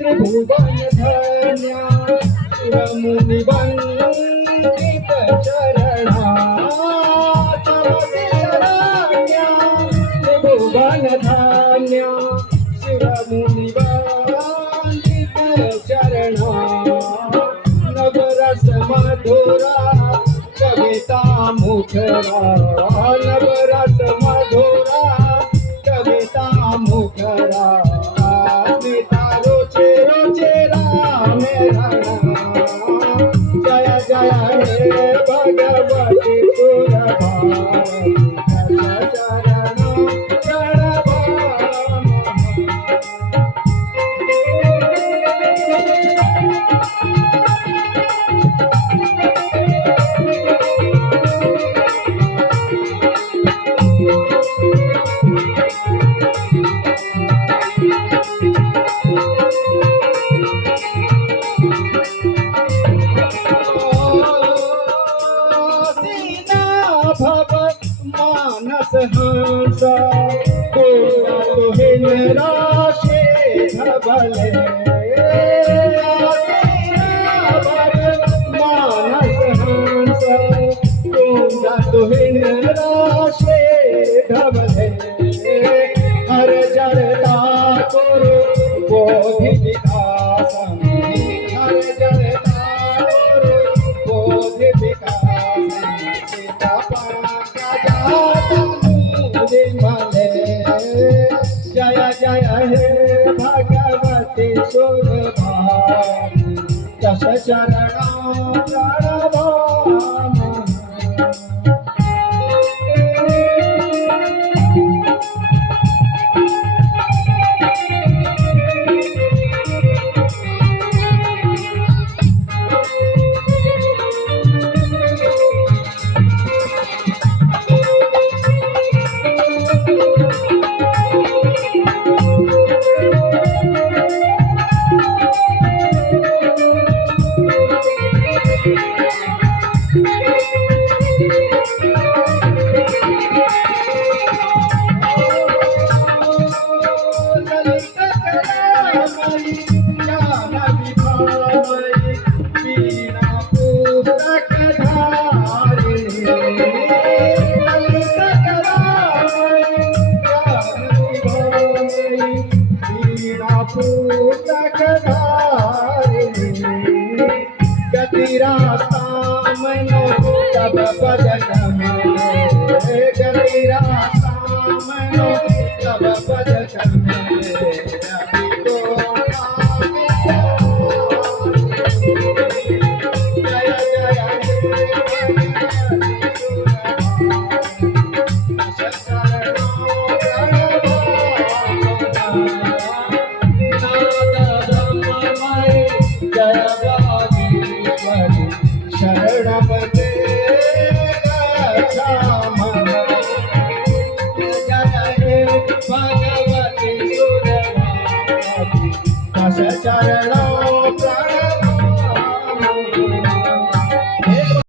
त्रिभुवन धन्या शिवमुनि वंदित चरणा तमसि शरण्या त्रिभुवन धन्या शिवमुनि वंदित चरणा नवरस मधुरा कविता मुखरा नवरस मधुरा कविता मुखरा जय जय हे भगवती सुरभारती चरण मानस हंस तुहिन राशे धबले मानस हंस तुहिन राशे धबले हर जरता कुरु बोधि विकास हर जरता कुरु बोधि विकास जय जय हे भगवती सुरभारती दश चरणा प्रणवामः गतिरास्ता मनो तब भजन मिले गतिरास्ता मनो तब भजन मिले जय जय हे